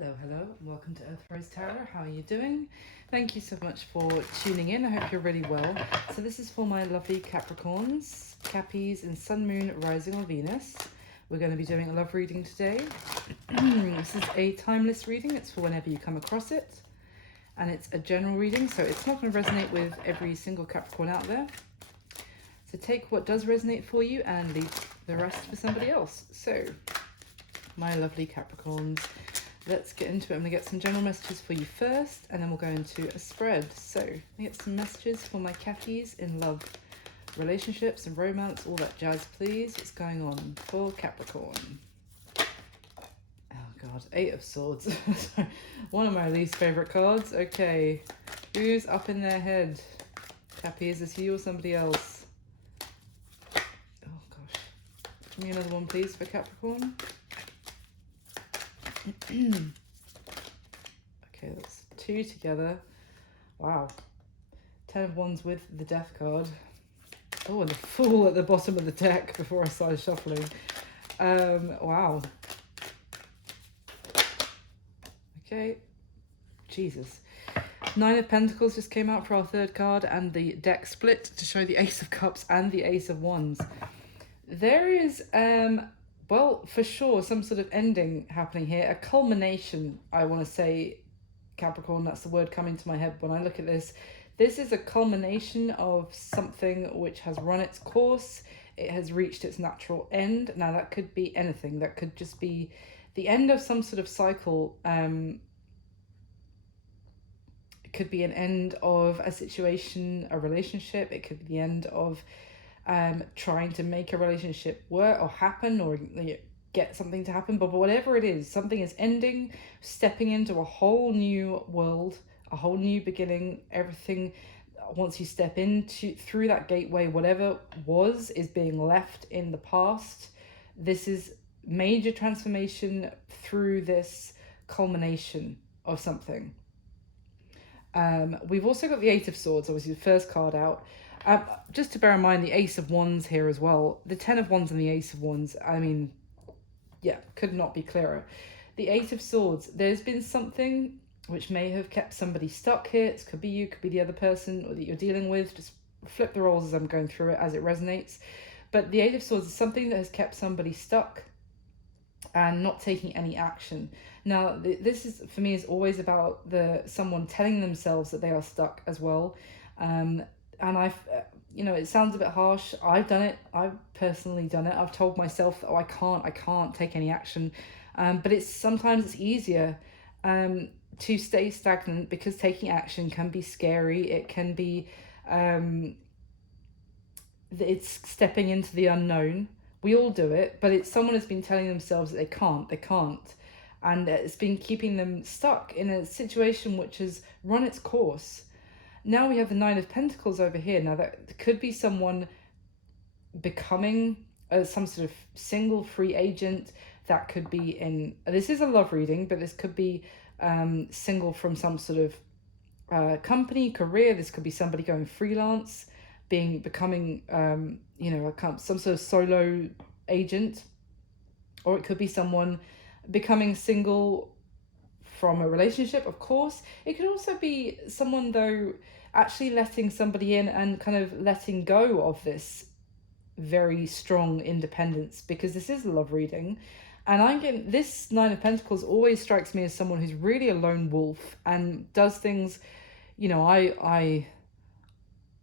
Hello, and welcome to Earth Rose Tarot. How are you doing? Thank you so much for tuning in. I hope you're really well. So this is for my lovely Capricorns, Cappies in Sun, Moon, Rising or Venus. We're going to be doing a love reading today. This is a timeless reading. It's for whenever you come across it. And it's a general reading, so it's not going to resonate with every single Capricorn out there. So take what does resonate for you and leave the rest for somebody else. So, my lovely Capricorns, let's get into it. I'm going to get some general messages for you first, and then we'll go into a spread. So, I get some messages for my Cappies in love, relationships and romance, all that jazz, please. What's going on for Capricorn? Oh God, Eight of Swords. One of my least favourite cards. Okay, who's up in their head? Cappy, is this you or somebody else? Oh gosh. Give me another one, please, for Capricorn. Okay, that's two together. Wow. 10 of Wands with the Death card. Oh, and the Fool at the bottom of the deck before I started shuffling. Wow. Okay. Jesus. 9 of Pentacles just came out for our third card, and the deck split to show the Ace of Cups and the Ace of Wands. There is, well, for sure, some sort of ending happening here. A culmination, I want to say, Capricorn, that's the word coming to my head when I look at this. This is a culmination of something which has run its course. It has reached its natural end. Now, that could be anything. That could just be the end of some sort of cycle. It could be an end of a situation, a relationship. It could be the end of trying to make a relationship work or happen, or get something to happen. But whatever it is, something is ending, stepping into a whole new world, a whole new beginning. Everything, once you step into through that gateway, whatever was is being left in the past. This is major transformation through this culmination of something. We've also got the Eight of Swords, obviously the first card out. Just to bear in mind the Ace of Wands here as well. The 10 of Wands and the Ace of Wands, I mean, yeah, could not be clearer. The Eight of Swords, there's been something which may have kept somebody stuck here. It could be you, could be the other person or that you're dealing with. Just flip the roles as I'm going through it, as it resonates. But the Eight of Swords is something that has kept somebody stuck and not taking any action. Now, this is, for me, is always about someone telling themselves that they are stuck as well. And I've, it sounds a bit harsh. I've done it. I've personally done it. I've told myself, oh, I can't take any action. But sometimes it's easier to stay stagnant, because taking action can be scary. It can be, it's stepping into the unknown. We all do it, but someone has been telling themselves that they can't. And it's been keeping them stuck in a situation which has run its course. Now we have the Nine of Pentacles over here. Now that could be someone becoming some sort of single free agent. That could be this is a love reading, but this could be single from some sort of company, career. This could be somebody going freelance, becoming some sort of solo agent. Or it could be someone becoming single from a relationship, of course. It could also be someone, though, actually letting somebody in and kind of letting go of this very strong independence, because this is a love reading. And I'm getting this Nine of Pentacles always strikes me as someone who's really a lone wolf and does things, I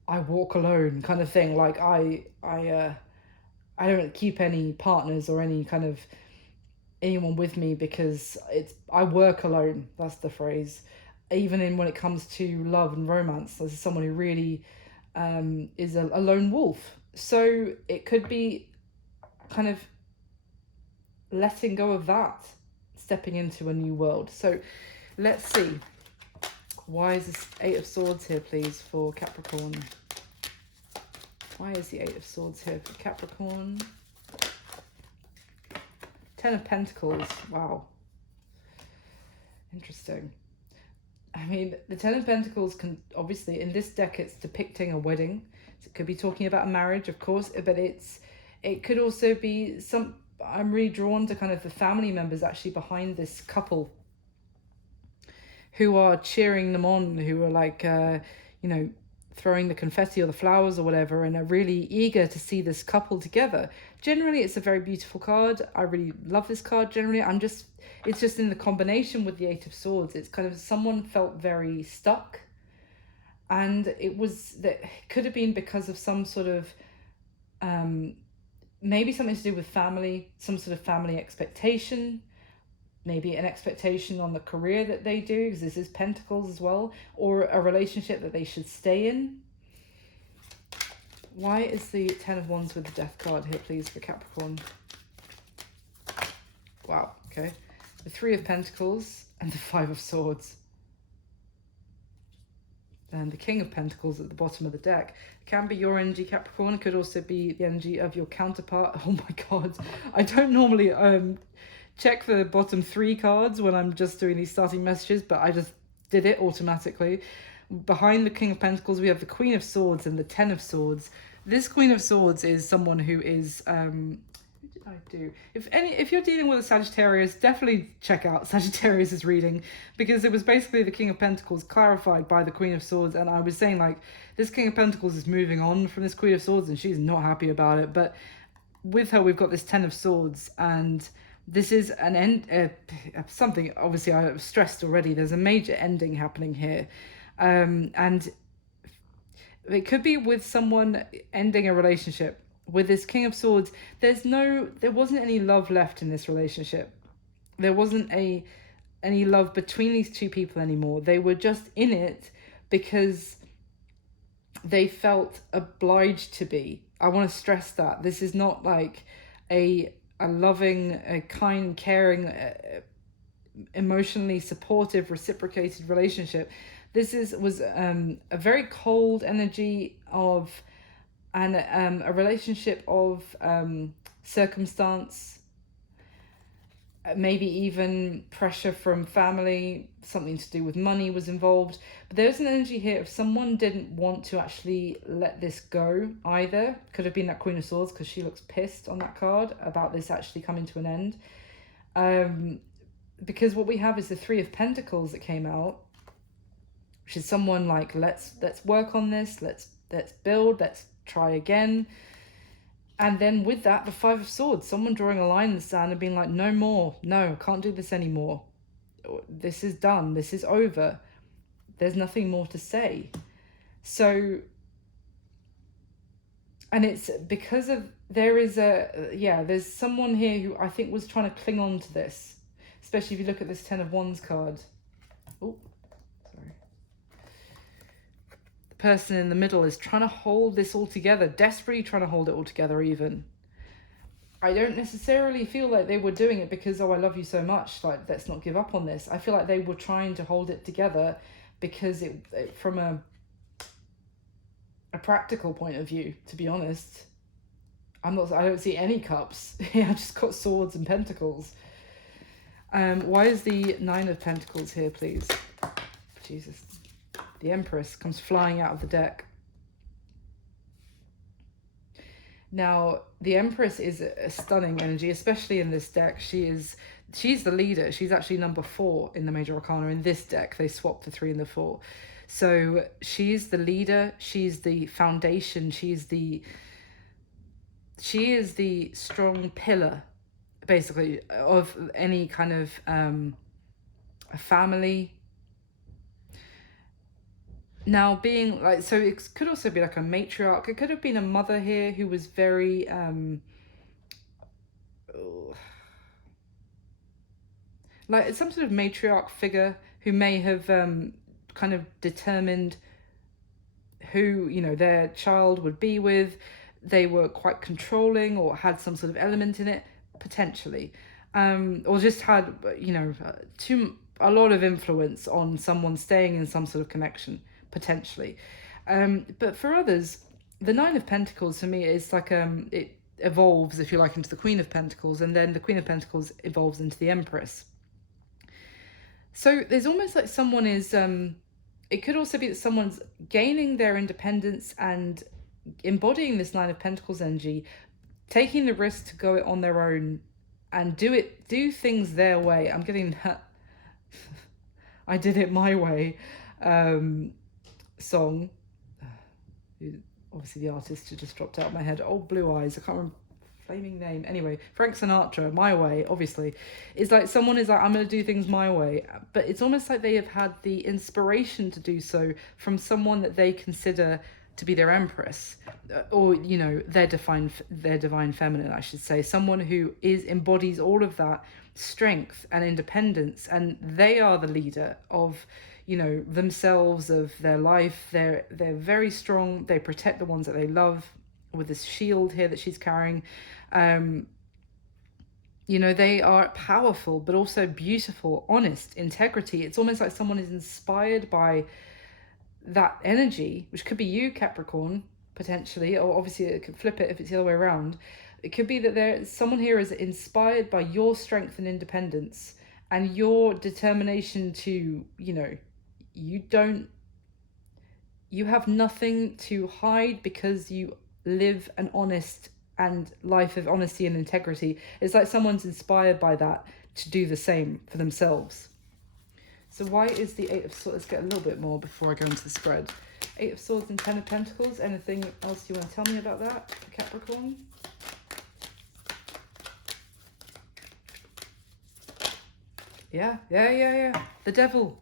walk alone kind of thing. Like I don't keep any partners or any kind of anyone with me, because I work alone. That's the phrase. Even when it comes to love and romance, this is someone who really is a lone wolf. So it could be kind of letting go of that, stepping into a new world. So let's see. Why is this Eight of Swords here, please, for Capricorn? Why is the Eight of Swords here for Capricorn? 10 of Pentacles. Wow. Interesting. I mean, the 10 of Pentacles can, obviously, in this deck, it's depicting a wedding. So it could be talking about a marriage, of course, but it could also be I'm really drawn to kind of the family members actually behind this couple who are cheering them on, who are like, you know, throwing the confetti or the flowers or whatever, and are really eager to see this couple together. Generally, it's a very beautiful card. I really love this card. Generally, it's just in the combination with the Eight of Swords. It's kind of someone felt very stuck, and it could have been because of some sort of maybe something to do with family, some sort of family expectation, maybe an expectation on the career that they do, because this is Pentacles as well, or a relationship that they should stay in. Why is the Ten of Wands with the Death card here, please, for Capricorn? Wow, okay. The Three of Pentacles and the Five of Swords. And the King of Pentacles at the bottom of the deck. It can be your energy, Capricorn. It could also be the energy of your counterpart. Oh my God. I don't normally check the bottom 3 cards when I'm just doing these starting messages, but I just did it automatically. Behind the King of Pentacles, we have the Queen of Swords and the Ten of Swords. This Queen of Swords is someone who is... I do. If you're dealing with a Sagittarius, definitely check out Sagittarius's reading, because it was basically the King of Pentacles clarified by the Queen of Swords, and I was saying like this King of Pentacles is moving on from this Queen of Swords and she's not happy about it, but with her we've got this Ten of Swords, and this is an end, something obviously I've stressed already. There's a major ending happening here, and it could be with someone ending a relationship. With this King of Swords, there wasn't any love left in this relationship. There wasn't any love between these two people anymore. They were just in it because they felt obliged to be. I want to stress that. This is not like a loving, a kind, caring, emotionally supportive, reciprocated relationship. This was a very cold energy of... and a relationship of circumstance, maybe even pressure from family, something to do with money was involved. But there's an energy here of someone didn't want to actually let this go either. Could have been that Queen of Swords, because she looks pissed on that card about this actually coming to an end. Because what we have is the Three of Pentacles that came out, which is someone like, let's work on this, let's build, let's try again. And then with that, the Five of Swords, someone drawing a line in the sand and being like, no more, no, can't do this anymore, this is done, this is over, there's nothing more to say. So, and it's because of, there's someone here who I think was trying to cling on to this, especially if you look at this Ten of Wands card. Oh, sorry. Person in the middle is trying to hold this all together, desperately trying to hold it all together. Even I don't necessarily feel like they were doing it because, oh, I love you so much, like let's not give up on this. I feel like they were trying to hold it together because it from a practical point of view, to be honest. I don't see any cups. I just got swords and pentacles. Why is the Nine of Pentacles here, please? Jesus. The Empress comes flying out of the deck. Now, the Empress is a stunning energy, especially in this deck. She's the leader. She's actually number 4 in the Major Arcana. In this deck, they swapped the 3 and the 4. So she's the leader. She's the foundation. She is the strong pillar, basically, of any kind of a family. Now, being like, so it could also be like a matriarch. It could have been a mother here who was very like some sort of matriarch figure who may have kind of determined who, you know, their child would be with. They were quite controlling or had some sort of element in it, potentially, or just had, you know, a lot of influence on someone staying in some sort of connection, potentially. But for others, the Nine of Pentacles for me is like it evolves, if you like, into the Queen of Pentacles, and then the Queen of Pentacles evolves into the Empress. So there's almost like someone is it could also be that someone's gaining their independence and embodying this Nine of Pentacles energy, taking the risk to go it on their own and do things their way. I'm getting that. I Did It My Way song. Obviously the artist had just dropped out of my head. Oh, Blue Eyes, I can't remember flaming name. Anyway, Frank Sinatra, My Way, obviously. It's like someone is like, I'm going to do things my way. But it's almost like they have had the inspiration to do so from someone that they consider to be their empress, or, you know, their divine feminine, I should say. Someone who embodies all of that strength and independence, and they are the leader of, you know, themselves, of their life. They're very strong. They protect the ones that they love with this shield here that she's carrying. You know, they are powerful, but also beautiful, honest, integrity. It's almost like someone is inspired by that energy, which could be you, Capricorn, potentially, or obviously it could flip it if it's the other way around. It could be that someone here is inspired by your strength and independence and your determination to, you know, you have nothing to hide because you live an honest and life of honesty and integrity. It's like someone's inspired by that to do the same for themselves. So why is the Eight of Swords? Let's get a little bit more before I go into the spread. Eight of Swords and Ten of Pentacles. Anything else you want to tell me about that, Capricorn? Yeah. The Devil.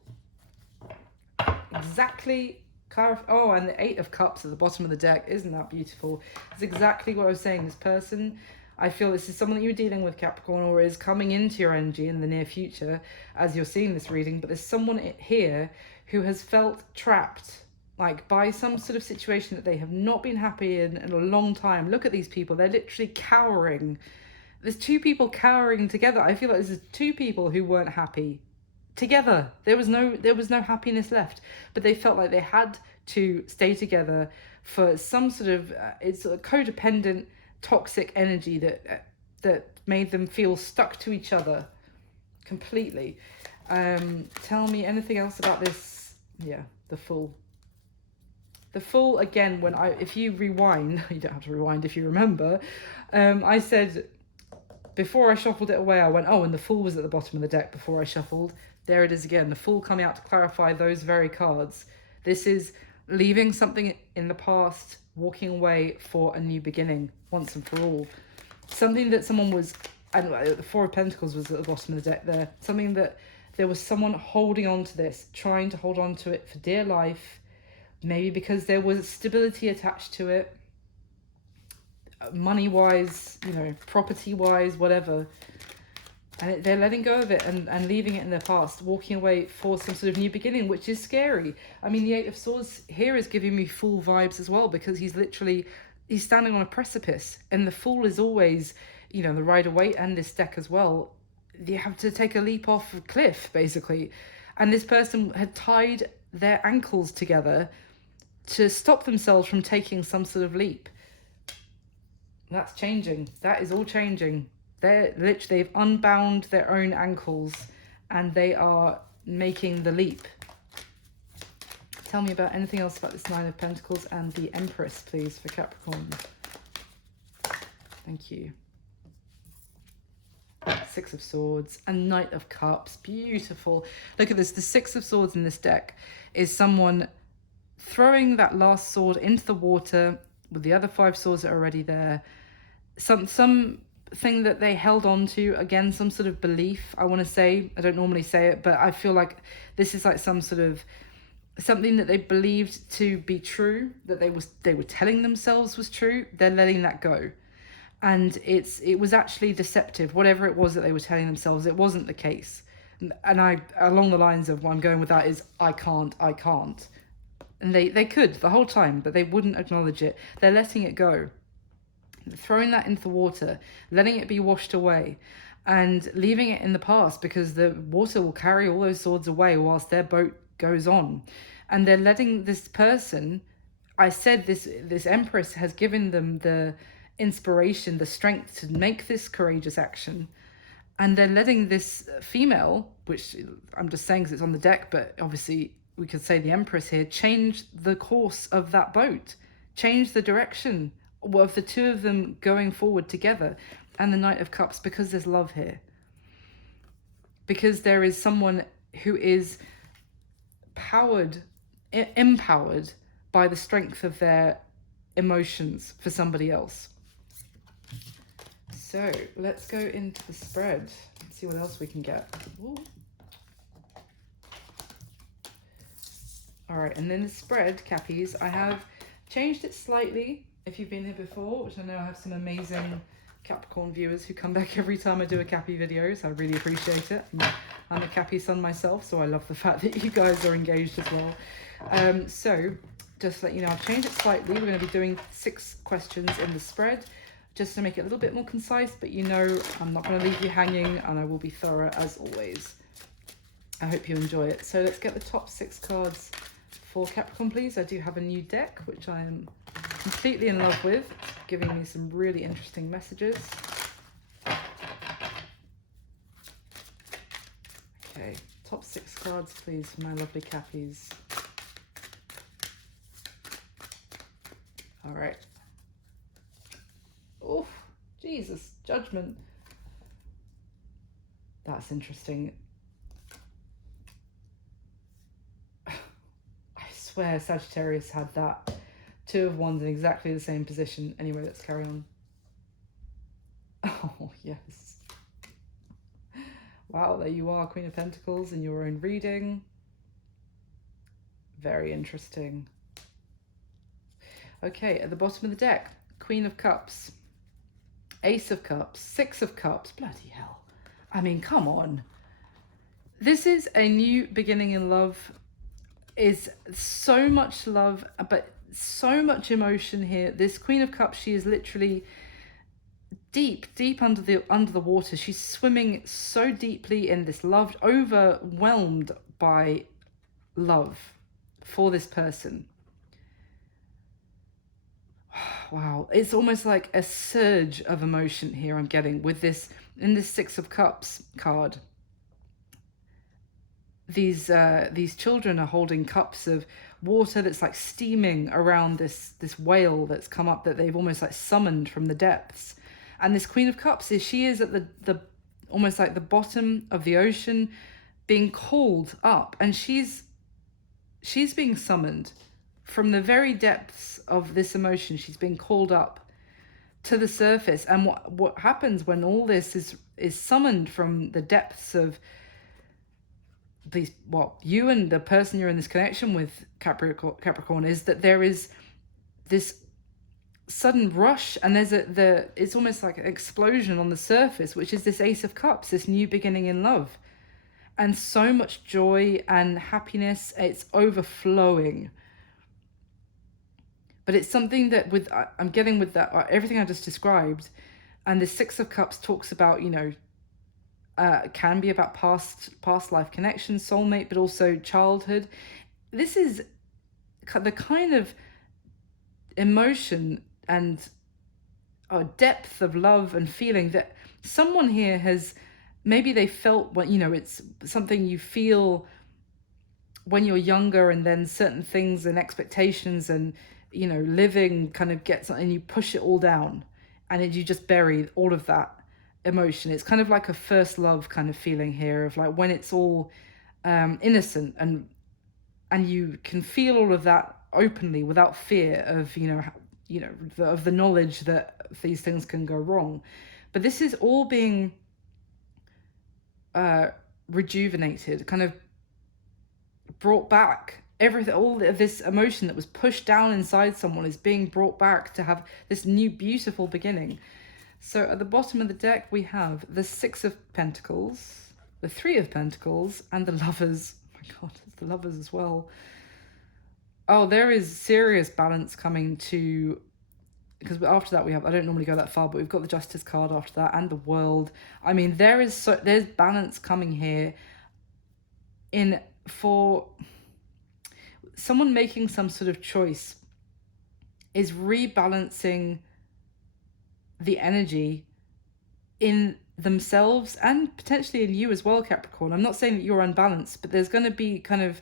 Exactly. Oh, and the Eight of Cups at the bottom of the deck. Isn't that beautiful? It's exactly what I was saying. This person, I feel this is someone that you're dealing with, Capricorn, or is coming into your energy in the near future as you're seeing this reading. But there's someone here who has felt trapped, like by some sort of situation that they have not been happy in a long time. Look at these people. They're literally cowering. There's two people cowering together. I feel like this is two people who weren't happy together. There was no happiness left, but they felt like they had to stay together for some sort of it's a codependent, toxic energy that made them feel stuck to each other completely. Tell me anything else about this. Yeah, the Fool. The Fool, again, if you rewind, you don't have to rewind if you remember, I said before I shuffled it away, I went, oh, and the Fool was at the bottom of the deck before I shuffled. There it is again, the Fool coming out to clarify those very cards. This is leaving something in the past, walking away for a new beginning, once and for all. Something that someone was, I don't know, the Four of Pentacles was at the bottom of the deck there. Something that there was someone holding on to this, trying to hold on to it for dear life, maybe because there was stability attached to it, money-wise, you know, property-wise, whatever. And they're letting go of it and leaving it in their past, walking away for some sort of new beginning, which is scary. I mean, the Eight of Swords here is giving me Fool vibes as well, because he's standing on a precipice. And the Fool is always, you know, the Rider-Waite and this deck as well. You have to take a leap off a cliff, basically. And this person had tied their ankles together to stop themselves from taking some sort of leap. That's changing. That is all changing. They've unbound their own ankles and they are making the leap. Tell me about anything else about this Nine of Pentacles and the Empress, please, for Capricorn. Thank you. Six of Swords and Knight of Cups. Beautiful. Look at this. The Six of Swords in this deck is someone throwing that last sword into the water with the other five swords that are already there. Something that they held on to, again, some sort of belief, I want to say. I don't normally say it, but I feel like this is like some sort of something that they believed to be true, that they were telling themselves was true. They're letting that go. And it was actually deceptive. Whatever it was that they were telling themselves, it wasn't the case. And I, along the lines of what I'm going with that is, I can't. And they could the whole time, but they wouldn't acknowledge it. They're letting it go. Throwing that into the water, letting it be washed away, and leaving it in the past, because the water will carry all those swords away whilst their boat goes on. And they're letting this person, I said this Empress has given them the inspiration, the strength to make this courageous action. And they're letting this female, which I'm just saying because it's on the deck, but obviously we could say the Empress here, change the course of that boat, change the direction of the two of them going forward together. And the Knight of Cups, because there's love here. Because there is someone who is empowered by the strength of their emotions for somebody else. So let's go into the spread and see what else we can get. Ooh. All right, and then the spread, Cappies, I have changed it slightly. If you've been here before, which I know I have some amazing Capricorn viewers who come back every time I do a Cappy video, so I really appreciate it. I'm a Cappy son myself, so I love the fact that you guys are engaged as well. So just to let you know, I've changed it slightly. We're going to be doing 6 questions in the spread, just to make it a little bit more concise, but you know I'm not going to leave you hanging, and I will be thorough as always. I hope you enjoy it. So let's get the top 6 cards for Capricorn, please. I do have a new deck, which I am completely in love with, giving me some really interesting messages. Okay, top 6 cards, please, for my lovely Cappies. All right. Oh, Jesus, Judgment. That's interesting. I swear Sagittarius had that 2 of Wands in exactly the same position. Anyway, let's carry on. Oh, yes. Wow, there you are, Queen of Pentacles, in your own reading. Very interesting. Okay, at the bottom of the deck, Queen of Cups, Ace of Cups, 6 of Cups. Bloody hell. I mean, come on. This is a new beginning in love. Is so much love, but so much emotion here. This Queen of Cups, she is literally deep under the water. She's swimming so deeply in this love, overwhelmed by love for this person. Wow, it's almost like a surge of emotion here I'm getting with this, in this 6 of Cups card. These children are holding cups of water that's like steaming around this whale that's come up, that they've almost like summoned from the depths. And this Queen of Cups she is at the almost like the bottom of the ocean, being called up, and she's being summoned from the very depths of this emotion. She's being called up to the surface. And what happens when all this is summoned from the depths of these, you and the person you're in this connection with, Capricorn, is that there is this sudden rush, and it's almost like an explosion on the surface, which is this Ace of Cups, this new beginning in love, and so much joy and happiness. It's overflowing. But it's something that I'm getting with that everything I just described, and the 6 of Cups talks about, you know, can be about past life connection, soulmate, but also childhood. This is the kind of emotion and depth of love and feeling that someone here has, maybe they felt, you know, it's something you feel when you're younger, and then certain things and expectations and, you know, living kind of gets, and you push it all down, and you just bury all of that emotion. It's kind of like a first love kind of feeling here, of like when it's all innocent, and you can feel all of that openly without fear of, you know, of the knowledge that these things can go wrong. But this is all being rejuvenated, kind of brought back. Everything, all of this emotion that was pushed down inside someone is being brought back to have this new beautiful beginning. So at the bottom of the deck, we have the 6 of Pentacles, the 3 of Pentacles, and the Lovers. Oh my God, it's the Lovers as well. Oh, there is serious balance coming to, because after that we have, I don't normally go that far, but we've got the Justice card after that, and the World. I mean, there's balance coming here for someone making some sort of choice, is rebalancing the energy in themselves and potentially in you as well, Capricorn. I'm not saying that you're unbalanced, but there's going to be kind of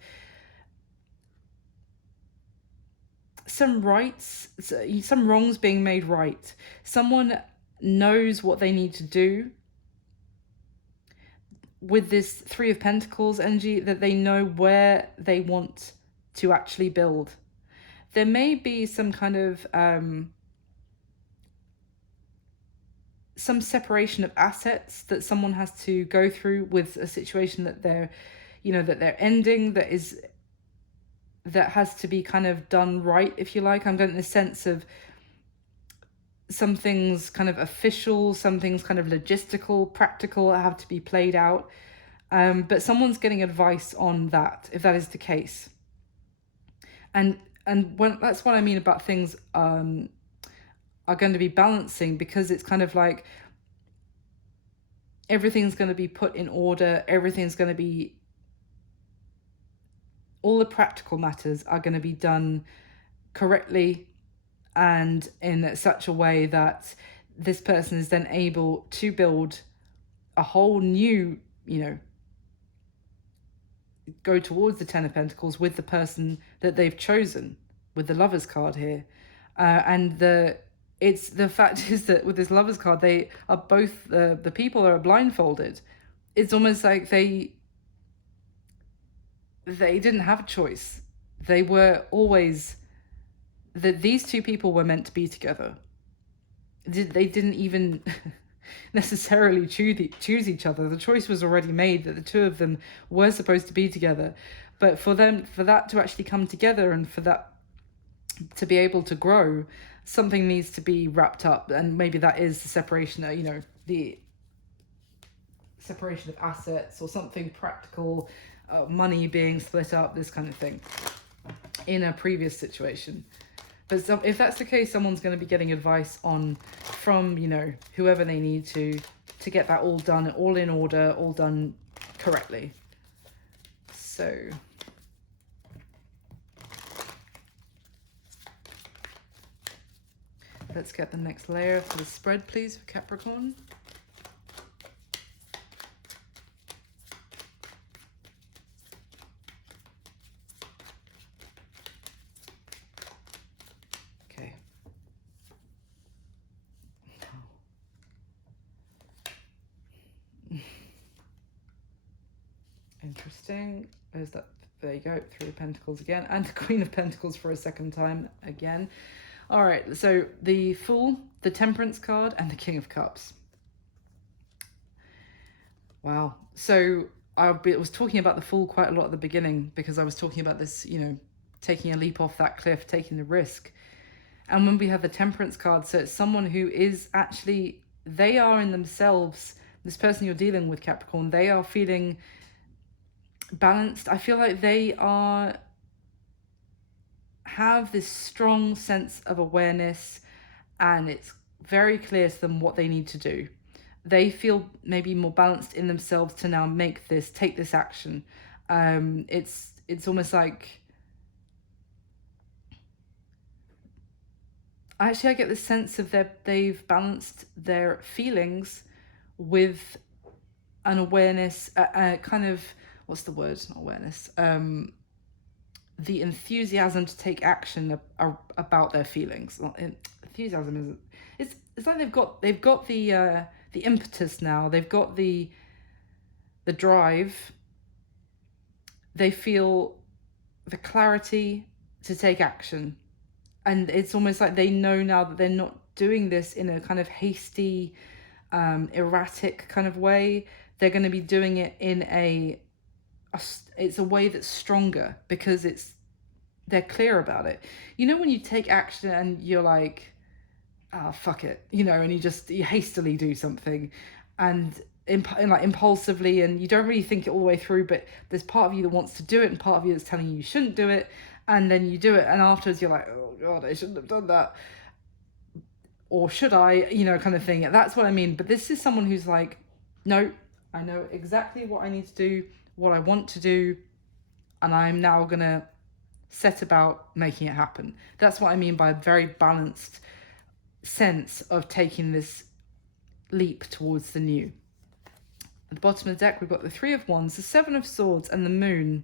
some wrongs being made right. Someone knows what they need to do, with this Three of Pentacles energy, that they know where they want to actually build. There may be some kind of some separation of assets that someone has to go through with a situation that they're, you know, that they're ending, that has to be kind of done right, if you like. I'm getting the sense of some things kind of official, some things kind of logistical, practical, have to be played out. But someone's getting advice on that, if that is the case. And when that's what I mean about things are going to be balancing, because it's kind of like everything's going to be put in order, everything's going to be, all the practical matters are going to be done correctly and in such a way that this person is then able to build a whole new, you know, go towards the Ten of Pentacles with the person that they've chosen, with the Lovers card here. And the fact is that with this Lovers card, they are both, the people are blindfolded. It's almost like they didn't have a choice. They were always, that these two people were meant to be together. They didn't even necessarily choose each other. The choice was already made that the two of them were supposed to be together. But for that to actually come together, and for that to be able to grow, something needs to be wrapped up. And maybe that is the separation, you know, the separation of assets or something practical, money being split up, this kind of thing, in a previous situation. But if that's the case, someone's going to be getting advice from, you know, whoever they need to get that all done, all in order, all done correctly. So let's get the next layer for the spread, please, for Capricorn. Interesting. There's that. There you go. Three of Pentacles again, and the Queen of Pentacles for a second time again. All right. So the Fool, the Temperance card, and the King of Cups. Wow. So I was talking about the Fool quite a lot at the beginning, because I was talking about this, you know, taking a leap off that cliff, taking the risk. And when we have the Temperance card, so it's someone who is actually, they are in themselves, this person you're dealing with, Capricorn, they are feeling balanced. I feel like they have this strong sense of awareness, and it's very clear to them what they need to do. They feel maybe more balanced in themselves to now take this action. It's almost like, actually I get the sense of they've balanced their feelings with an awareness, kind of, what's the word? Not awareness. The enthusiasm to take action about their feelings. Enthusiasm isn't. It's like they've got the impetus now. They've got the drive. They feel the clarity to take action, and it's almost like they know now that they're not doing this in a kind of hasty, erratic kind of way. They're going to be doing it in it's a way that's stronger, because they're clear about it. You know, when you take action and you're like, oh, fuck it, you know, and you hastily do something, and like impulsively, and you don't really think it all the way through, but there's part of you that wants to do it and part of you that's telling you shouldn't do it, and then you do it, and afterwards you're like, oh god, I shouldn't have done that, or should I, you know, kind of thing. That's what I mean. But this is someone who's like, no, I know exactly what I need to do, what I want to do, and I'm now gonna set about making it happen. That's what I mean by a very balanced sense of taking this leap towards the new. At the bottom of the deck, we've got the Three of Wands, the Seven of Swords, and the Moon.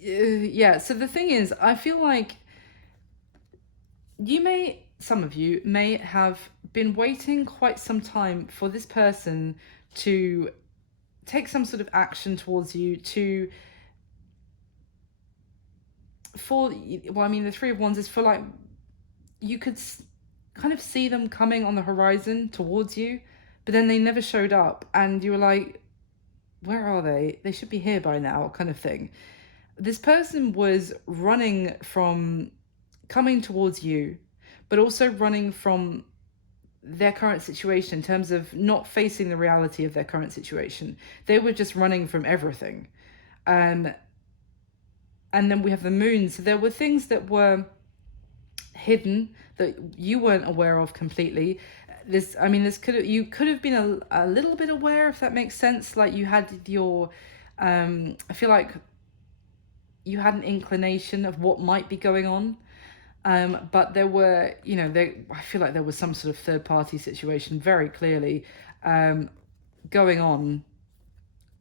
Yeah, so the thing is, I feel like some of you may have been waiting quite some time for this person to take some sort of action towards you to, for, well, I mean, the Three of Wands is for like, you could kind of see them coming on the horizon towards you, but then they never showed up, and you were like, where are they? They should be here by now, kind of thing. This person was running from coming towards you, but also running from their current situation in terms of not facing the reality of their current situation. They were just running from everything. And then we have the moon. So there were things that were hidden that you weren't aware of completely. You could have been a little bit aware, if that makes sense. Like you had your, I feel like you had an inclination of what might be going on. But there were, I feel like there was some sort of third party situation very clearly going on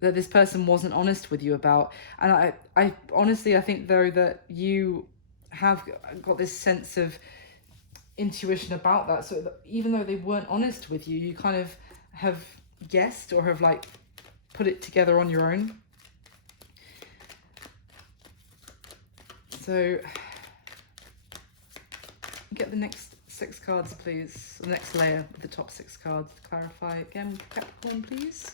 that this person wasn't honest with you about. And I honestly, I think though that you have got this sense of intuition about that. So that even though they weren't honest with you, you kind of have guessed or have like put it together on your own. So get the next 6 cards, please. The next layer of the top 6 cards. Clarify again, Capricorn, please.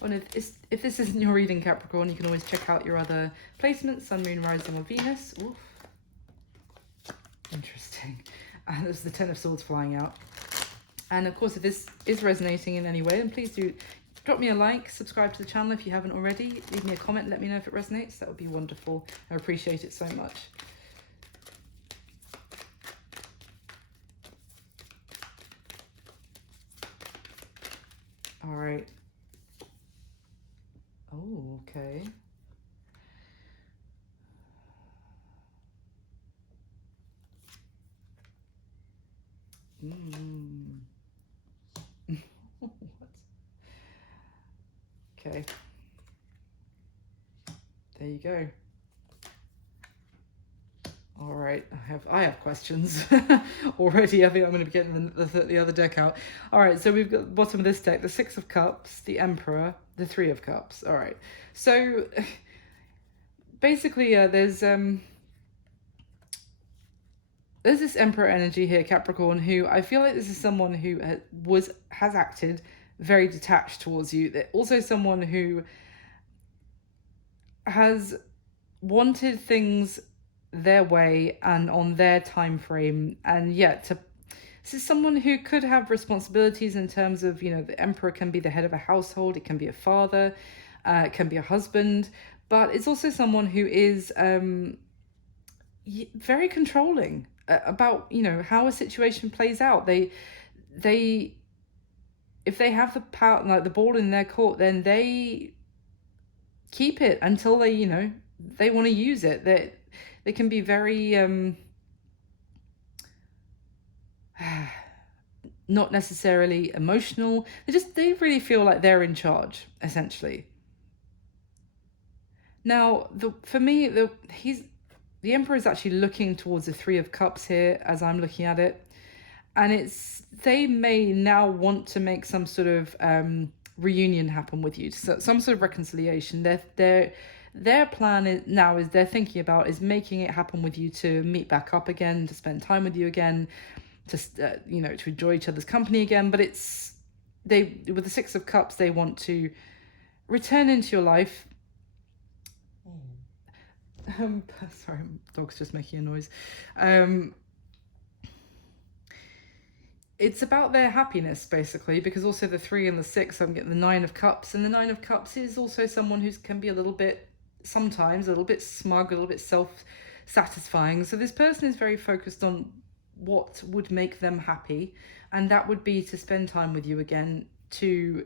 And if this isn't your reading, Capricorn, you can always check out your other placements, Sun, Moon, Rising, or Venus. Oof. Interesting. And there's the Ten of Swords flying out. And of course, if this is resonating in any way, then please do drop me a like, subscribe to the channel if you haven't already. Leave me a comment, let me know if it resonates. That would be wonderful. I appreciate it so much. All right. Oh, okay. What? Okay. There you go. All right, I have questions already. I think I'm going to be getting the other deck out. All right, so we've got the bottom of this deck, the 6 of Cups, the Emperor, the 3 of Cups. All right, so basically there's this Emperor energy here, Capricorn, who I feel like this is someone who has acted very detached towards you. They're also someone who has wanted things their way and on their time frame, and yet this is someone who could have responsibilities in terms of, the Emperor can be the head of a household, it can be a father, it can be a husband, but it's also someone who is very controlling about how a situation plays out. They if they have the power, like the ball in their court, then they keep it until they they want to use it. They can be very not necessarily emotional. They really feel like they're in charge, essentially. Now, for me, the Emperor is actually looking towards the 3 of Cups here as I'm looking at it, and they may now want to make some sort of reunion happen with you, so some sort of reconciliation. Their plan is they're thinking about is making it happen with you, to meet back up again, to spend time with you again, to to enjoy each other's company again. But with the 6 of Cups, they want to return into your life. Sorry, dog's just making a noise. It's about their happiness, basically, because also the 3 and the 6, I'm getting the 9 of Cups, and the 9 of Cups is also someone who can be sometimes a little bit smug, a little bit self-satisfying. So this person is very focused on what would make them happy, and that would be to spend time with you again, to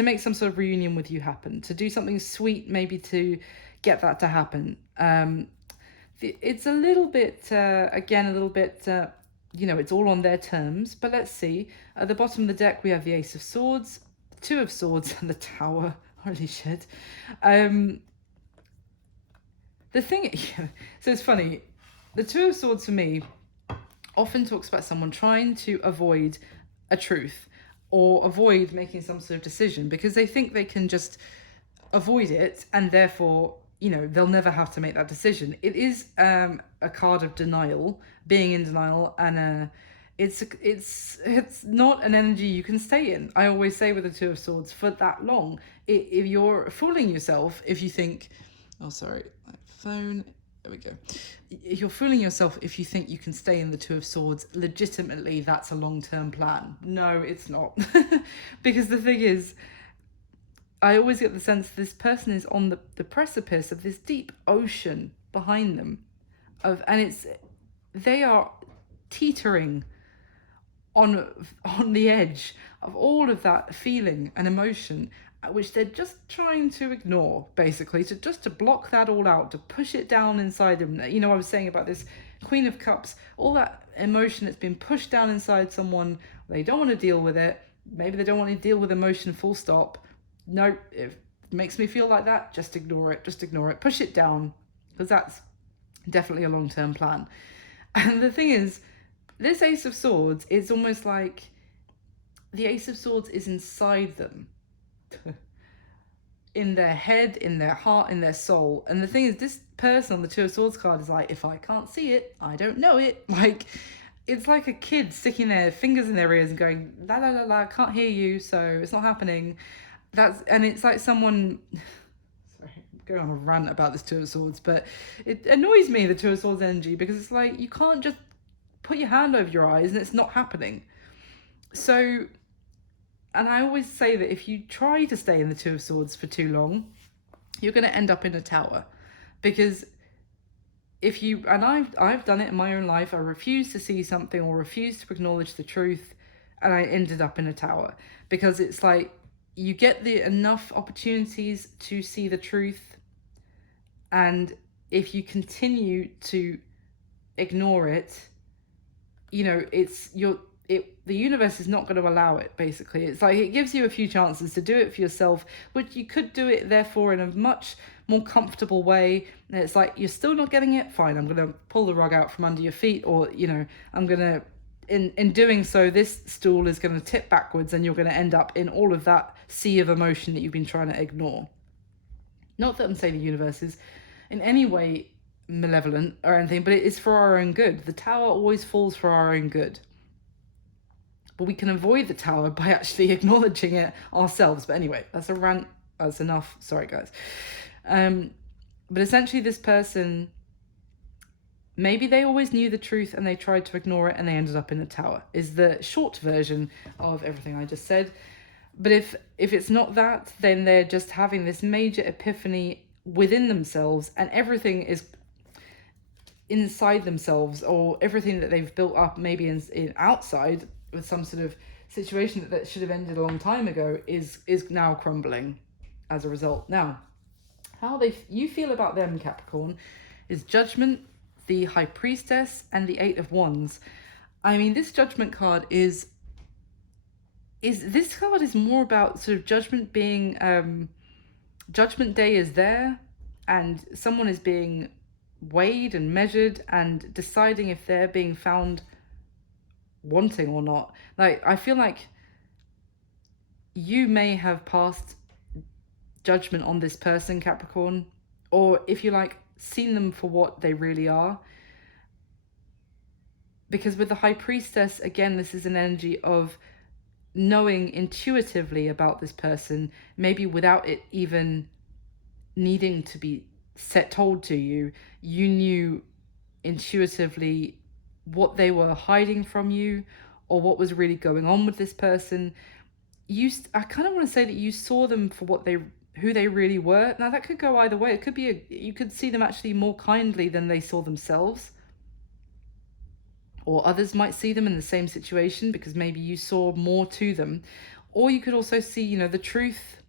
make some sort of reunion with you happen, to do something sweet, maybe to get that to happen. It's a little bit it's all on their terms. But let's see. At the bottom of the deck, we have the Ace of Swords, Two of Swords, and the Tower. Holy shit. The thing, so it's funny. The Two of Swords for me often talks about someone trying to avoid a truth or avoid making some sort of decision because they think they can just avoid it and therefore they'll never have to make that decision. It is a card of denial, being in denial, and it's not an energy you can stay in. I always say with the Two of Swords for that long, if you're fooling yourself, if you think, oh sorry, my phone, there we go. You're fooling yourself if you think you can stay in the Two of Swords legitimately. That's a long-term plan. No, it's not. Because the thing is, I always get the sense this person is on the precipice of this deep ocean behind them, and they are teetering on the edge of all of that feeling and emotion, which they're just trying to ignore, basically, to block that all out, to push it down inside them. I was saying about this Queen of Cups, all that emotion that's been pushed down inside someone. They don't want to deal with it. Maybe they don't want to deal with emotion, full stop. No, it makes me feel like that. Just ignore it. Push it down, because that's definitely a long-term plan. And the thing is, this Ace of Swords is almost like the Ace of Swords is inside them. In their head, in their heart, in their soul. And the thing is, this person on the Two of Swords card is like, if I can't see it, I don't know it. Like, it's like a kid sticking their fingers in their ears and going, la la la la, can't hear you, so it's not happening. And it's like someone, sorry, I'm going on a rant about this Two of Swords, but it annoys me, the Two of Swords energy, because it's like, you can't just put your hand over your eyes and it's not happening. So, and I always say that if you try to stay in the Two of Swords for too long, you're going to end up in a tower. Because and I've done it in my own life, I refuse to see something or refuse to acknowledge the truth, and I ended up in a tower. Because it's like, you get enough opportunities to see the truth, and if you continue to ignore it, the universe is not going to allow it, basically. It's like, it gives you a few chances to do it for yourself, which you could do it, therefore, in a much more comfortable way. And it's like, you're still not getting it, fine, I'm going to pull the rug out from under your feet, or, I'm going to, in doing so, this stool is going to tip backwards and you're going to end up in all of that sea of emotion that you've been trying to ignore. Not that I'm saying the universe is in any way malevolent or anything, but it is for our own good. The tower always falls for our own good. But we can avoid the tower by actually acknowledging it ourselves. But anyway, that's a rant. That's enough. Sorry, guys. But essentially, this person, maybe they always knew the truth and they tried to ignore it and they ended up in the tower, is the short version of everything I just said. But if it's not that, then they're just having this major epiphany within themselves, and everything is inside themselves, or everything that they've built up maybe in outside with some sort of situation that should have ended a long time ago is now crumbling as a result. Now, how you feel about them, Capricorn, is Judgment, the High Priestess, and the Eight of Wands. I mean, this Judgment card is more about sort of judgment being, Judgment Day is there, and someone is being weighed and measured and deciding if they're being found wanting or not. Like, I feel like you may have passed judgment on this person, Capricorn, or if you like, seen them for what they really are. Because with the High Priestess, again, this is an energy of knowing intuitively about this person, maybe without it even needing to be told to you. You knew intuitively what they were hiding from you, or what was really going on with this person. I kind of want to say that you saw them for who they really were. Now, that could go either way. It could be you could see them actually more kindly than they saw themselves, or others might see them in the same situation because maybe you saw more to them. Or you could also see, the truth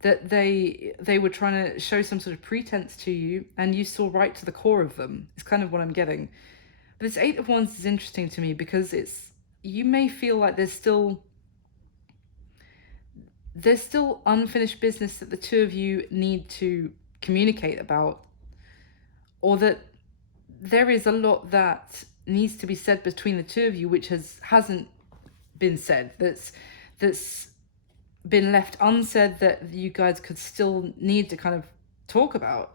that they were trying to show some sort of pretense to you, and you saw right to the core of them. It's kind of what I'm getting. This Eight of Wands is interesting to me because you may feel like there's still unfinished business that the two of you need to communicate about, or that there is a lot that needs to be said between the two of you which hasn't been said, that's been left unsaid, that you guys could still need to kind of talk about.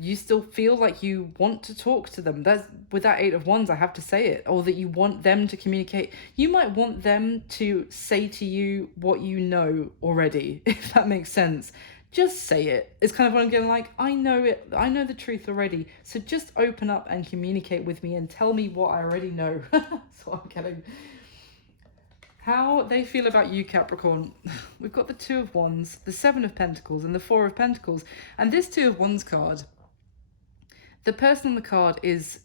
You still feel like you want to talk to them. That's with that Eight of Wands, I have to say it. Or that you want them to communicate. You might want them to say to you what you know already, if that makes sense. Just say it. It's kind of what I'm getting, like, I know it. I know the truth already. So just open up and communicate with me and tell me what I already know. That's what I'm getting. How they feel about you, Capricorn. We've got the Two of Wands, the Seven of Pentacles, and the Four of Pentacles. And this Two of Wands card, the person on the card is,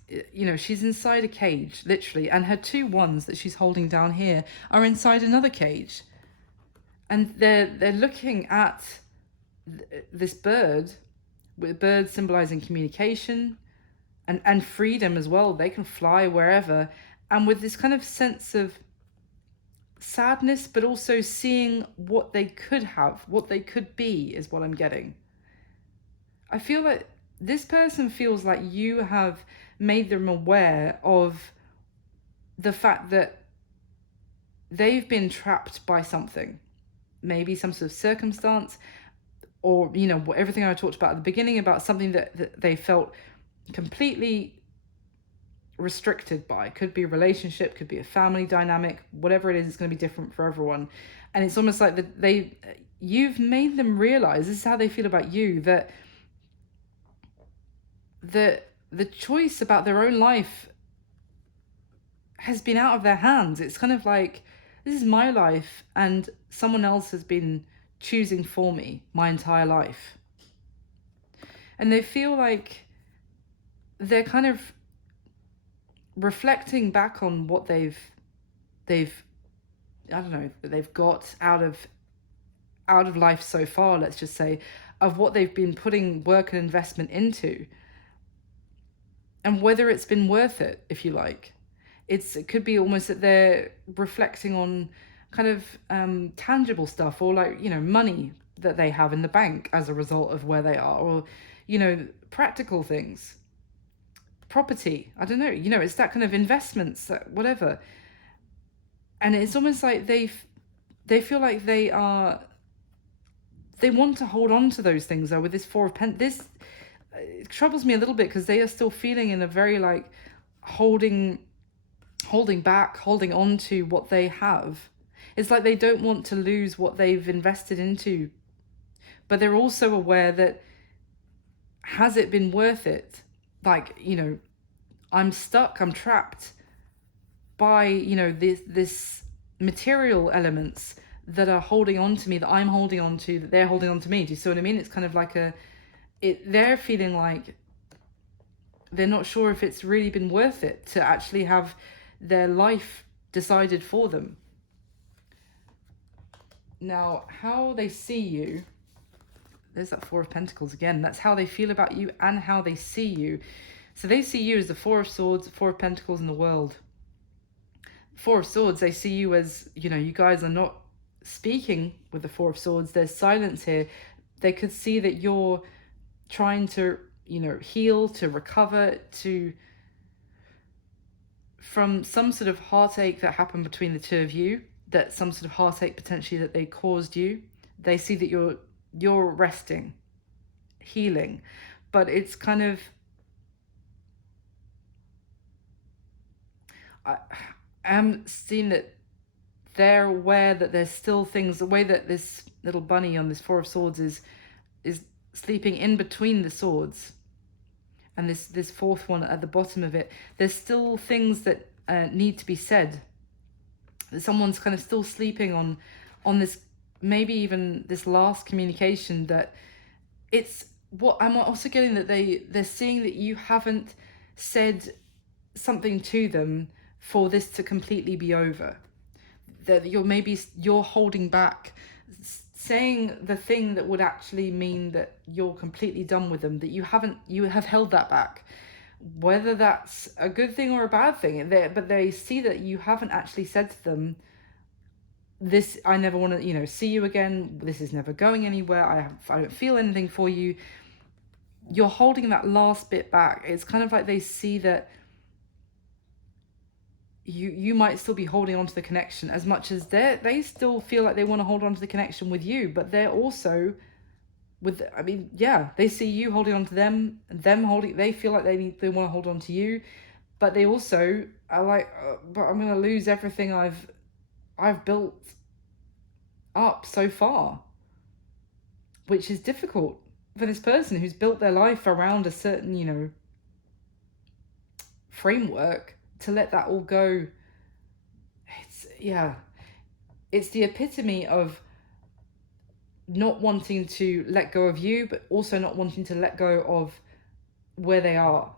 she's inside a cage, literally. And her two wands that she's holding down here are inside another cage. And they're looking at this bird, with birds symbolizing communication and freedom as well. They can fly wherever. And with this kind of sense of sadness, but also seeing what they could have, what they could be, is what I'm getting. I feel like this person feels like you have made them aware of the fact that they've been trapped by something, maybe some sort of circumstance, or, everything I talked about at the beginning, about something that they felt completely restricted by. Could be a relationship, could be a family dynamic, whatever it is, it's going to be different for everyone. And it's almost like that you've made them realize, this is how they feel about you, that the choice about their own life has been out of their hands. It's kind of like, this is my life and someone else has been choosing for me my entire life. And they feel like they're kind of reflecting back on what they've got out of life so far, let's just say, of what they've been putting work and investment into, and whether it's been worth it, if you like. It could be almost that they're reflecting on kind of tangible stuff, or like, money that they have in the bank as a result of where they are, or, practical things, property, I don't know, it's that kind of investments, whatever. And it's almost like they feel like they want to hold on to those things, though, with this Four of Pentacles. It troubles me a little bit because they are still feeling in a very, like, holding back, holding on to what they have. It's like they don't want to lose what they've invested into, but they're also aware that, has it been worth it? Like, I'm stuck, I'm trapped by, this material elements that are holding on to me, that I'm holding on to, that they're holding on to me. Do you see what I mean? It's kind of like they're feeling like they're not sure if it's really been worth it to actually have their life decided for them. Now, how they see you, there's that Four of Pentacles again. That's how they feel about you and how they see you. So they see you as the Four of Swords, Four of Pentacles in the world. Four of Swords, they see you as, you guys are not speaking with the Four of Swords. There's silence here. They could see that you're trying to, heal, to recover, from some sort of heartache that happened between the two of you, that some sort of heartache potentially that they caused you. They see that you're resting, healing, but it's kind of, I am seeing that they're aware that there's still things, the way that this little bunny on this Four of Swords is sleeping in between the swords, and this fourth one at the bottom of it, there's still things that need to be said. That someone's kind of still sleeping on this, maybe even this last communication, that it's what I'm also getting, that they're seeing that you haven't said something to them for this to completely be over. That you're holding back saying the thing that would actually mean that you're completely done with them, that you have held that back, whether that's a good thing or a bad thing. But they see that you haven't actually said to them, this, I never want to, see you again. This is never going anywhere. I don't feel anything for you. You're holding that last bit back. It's kind of like they see that you might still be holding on to the connection as much as they still feel like they want to hold on to the connection with you, but they're also they see you holding on to them holding, they feel like they want to hold on to you, but they also are like, but I'm going to lose everything I've built up so far, which is difficult for this person who's built their life around a certain, framework, to let that all go. It's the epitome of not wanting to let go of you, but also not wanting to let go of where they are.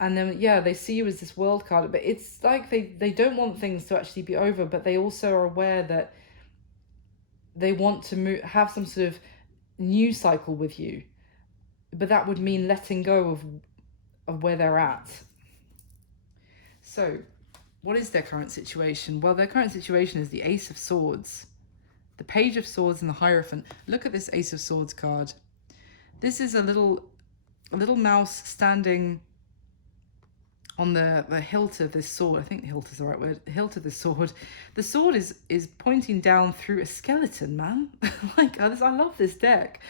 And then they see you as this world card, but it's like they don't want things to actually be over, but they also are aware that they want to have some sort of new cycle with you, but that would mean letting go of where they're at. So what is their current situation? Well, their current situation is the Ace of Swords, the Page of Swords, and the Hierophant. Look at this Ace of Swords card. This is a little mouse standing on the hilt of this sword. I think the hilt is the right word. The hilt of the sword. The sword is pointing down through a skeleton, man. Like, I love this deck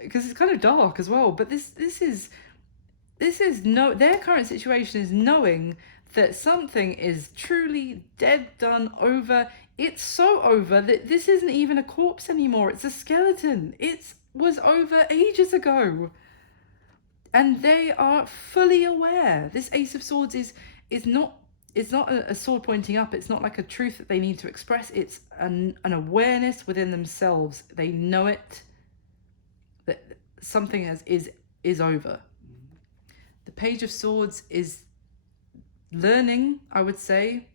because it's kind of dark as well. But their current situation is knowing that something is truly dead, done, over. It's so over that this isn't even a corpse anymore. It's a skeleton. It was over ages ago. And they are fully aware. This Ace of Swords is not a sword pointing up. It's not like a truth that they need to express. It's an awareness within themselves. They know it, that something is over. The Page of Swords is learning, I would say,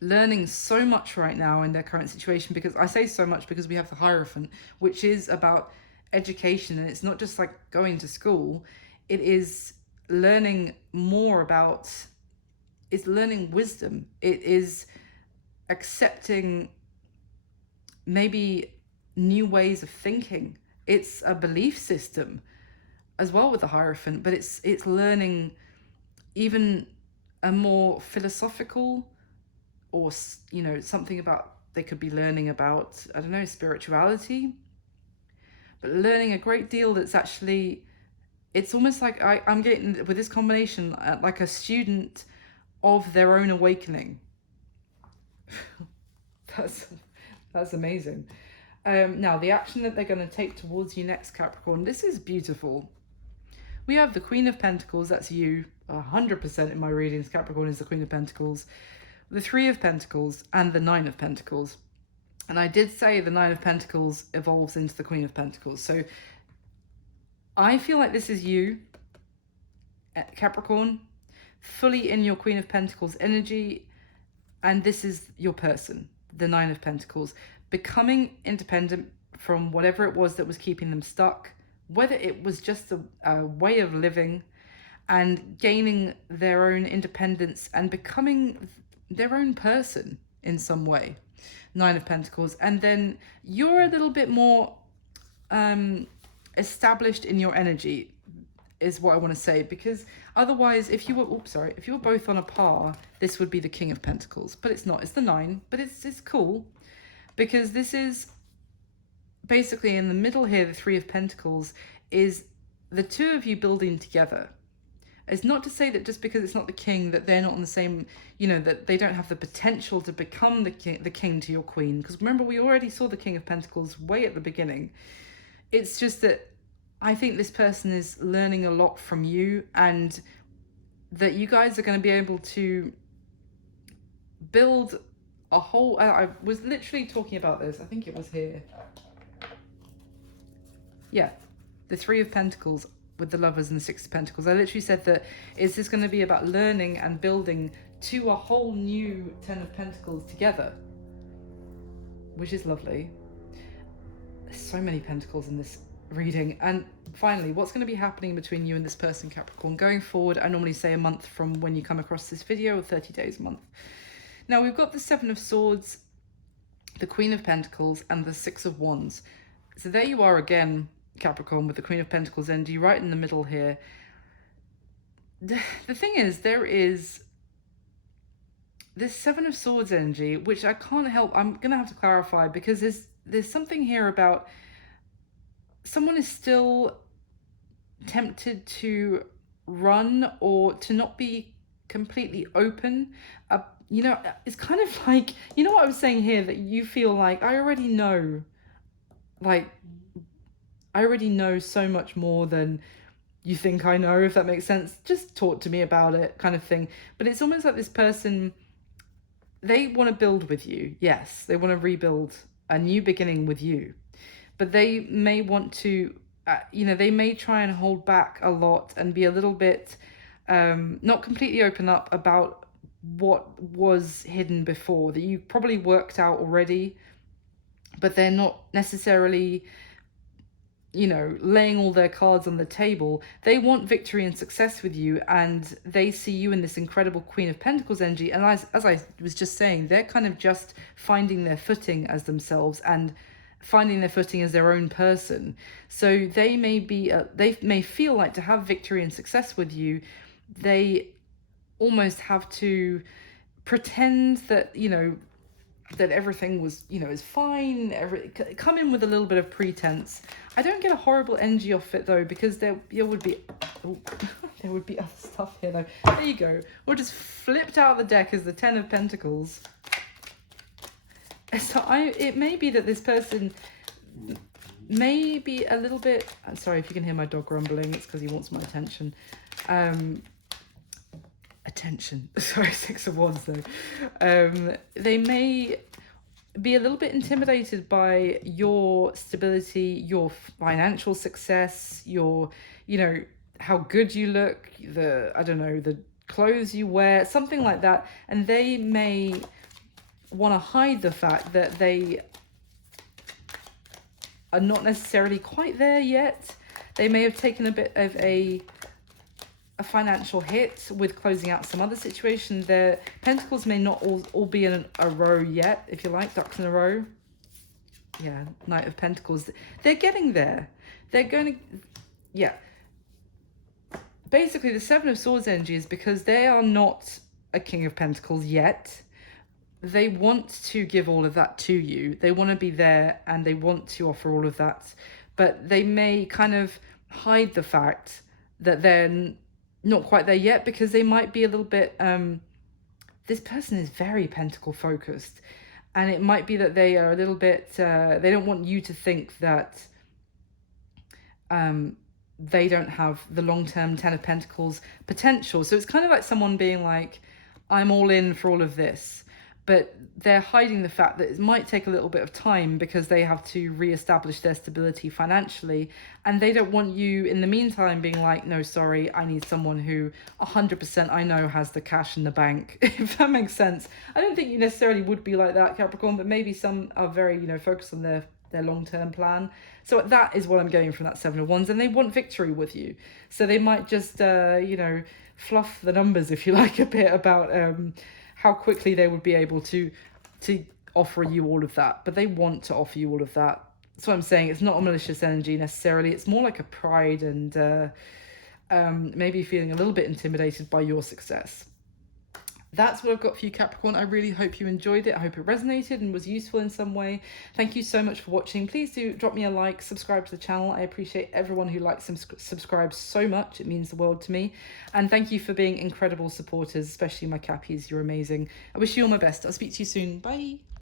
learning so much right now in their current situation, because I say so much because we have the Hierophant, which is about education, and it's not just like going to school. It is learning more about, it's learning wisdom. It is accepting maybe new ways of thinking. It's a belief system as well with the Hierophant, but it's learning even a more philosophical, or something about, they could be learning about, I don't know, spirituality, but learning a great deal that's actually, it's almost like I'm getting with this combination like a student of their own awakening. That's amazing. Now the action that they're going to take towards you next, Capricorn, this is beautiful. We have the Queen of Pentacles, that's you, 100% in my readings. Capricorn is the Queen of Pentacles, the Three of Pentacles, and the Nine of Pentacles. And I did say the Nine of Pentacles evolves into the Queen of Pentacles. So I feel like this is you, Capricorn, fully in your Queen of Pentacles energy. And this is your person, the Nine of Pentacles, becoming independent from whatever it was that was keeping them stuck, whether it was just a way of living, and gaining their own independence and becoming their own person in some way. Nine of Pentacles. And then you're a little bit more established in your energy, is what I want to say, because otherwise if you were both on a par, this would be the King of Pentacles, but it's not. It's the Nine, but it's cool, because this is basically in the middle here. The Three of Pentacles is the two of you building together. It's not to say that just because it's not the king that they're not on the same, that they don't have the potential to become the king to your queen. Because remember, we already saw the King of Pentacles way at the beginning. It's just that I think this person is learning a lot from you, and that you guys are going to be able to build a whole, I was literally talking about this, I think it was here. Yeah, the Three of Pentacles with the Lovers and the Six of Pentacles. I literally said that, is this going to be about learning and building to a whole new Ten of Pentacles together, which is lovely. There's so many pentacles in this reading. And finally, what's going to be happening between you and this person, Capricorn, going forward? I normally say a month from when you come across this video, or 30 days, a month. Now, we've got the Seven of Swords, the Queen of Pentacles, and the Six of Wands. So there you are again, Capricorn, with the Queen of Pentacles energy right in the middle here. The thing is, there is this Seven of Swords energy, which I can't help, I'm going to have to clarify, because there's something here about someone is still tempted to run or to not be completely open. You know, it's kind of like, you know what I was saying here, that you feel like, I already know so much more than you think I know, if that makes sense. Just talk to me about it, kind of thing. But it's almost like this person, they want to build with you. Yes, they want to rebuild a new beginning with you. But they may want to, you know, they may try and hold back a lot and be a little bit, not completely open up about what was hidden before, that you probably worked out already, but they're not necessarily, you know, laying all their cards on the table. They want victory and success with you, and they see you in this incredible Queen of Pentacles energy. And as I was just saying, they're kind of just finding their footing as themselves and finding their footing as their own person. So they may be, they may feel like to have victory and success with you, they almost have to pretend that, you know, that everything was, you know, is fine. Come in with a little bit of pretense. I don't get a horrible energy off it though, because there would be, there would be other stuff here though. There you go. Or just flipped out the deck as the Ten of Pentacles. So it may be that this person may be a little bit, I'm sorry if you can hear my dog grumbling, it's because he wants my attention. Sorry, Six of Wands though. They may be a little bit intimidated by your stability, your financial success, your, you know, how good you look, I don't know, the clothes you wear, something like that. And they may want to hide the fact that they are not necessarily quite there yet. They may have taken a bit of a financial hit with closing out some other situation. Their pentacles may not all be in a row yet, if you like, ducks in a row. Yeah, Knight of Pentacles. They're getting there. They're going to, yeah. Basically, the Seven of Swords energy is because they are not a King of Pentacles yet. They want to give all of that to you. They want to be there and they want to offer all of that. But they may kind of hide the fact that they're not quite there yet, because they might be a little bit, this person is very pentacle focused, and it might be that they are a little bit, they don't want you to think that they don't have the long-term Ten of Pentacles potential. So it's kind of like someone being like, I'm all in for all of this, but they're hiding the fact that it might take a little bit of time because they have to re-establish their stability financially, and they don't want you in the meantime being like, no, sorry, I need someone who 100% I know has the cash in the bank, if that makes sense. I don't think you necessarily would be like that, Capricorn, but maybe some are very, you know, focused on their long-term plan. So that is what I'm getting from that Seven of Wands, and they want victory with you. So they might just, you know, fluff the numbers, if you like, a bit about how quickly they would be able to offer you all of that. But they want to offer you all of that. That's what I'm saying. It's not a malicious energy necessarily. It's more like a pride and maybe feeling a little bit intimidated by your success. That's what I've got for you, Capricorn. I really hope you enjoyed it. I hope it resonated and was useful in some way. Thank you so much for watching. Please do drop me a like, subscribe to the channel. I appreciate everyone who likes and subscribes so much. It means the world to me. And thank you for being incredible supporters, especially my Cappies. You're amazing. I wish you all my best. I'll speak to you soon. Bye.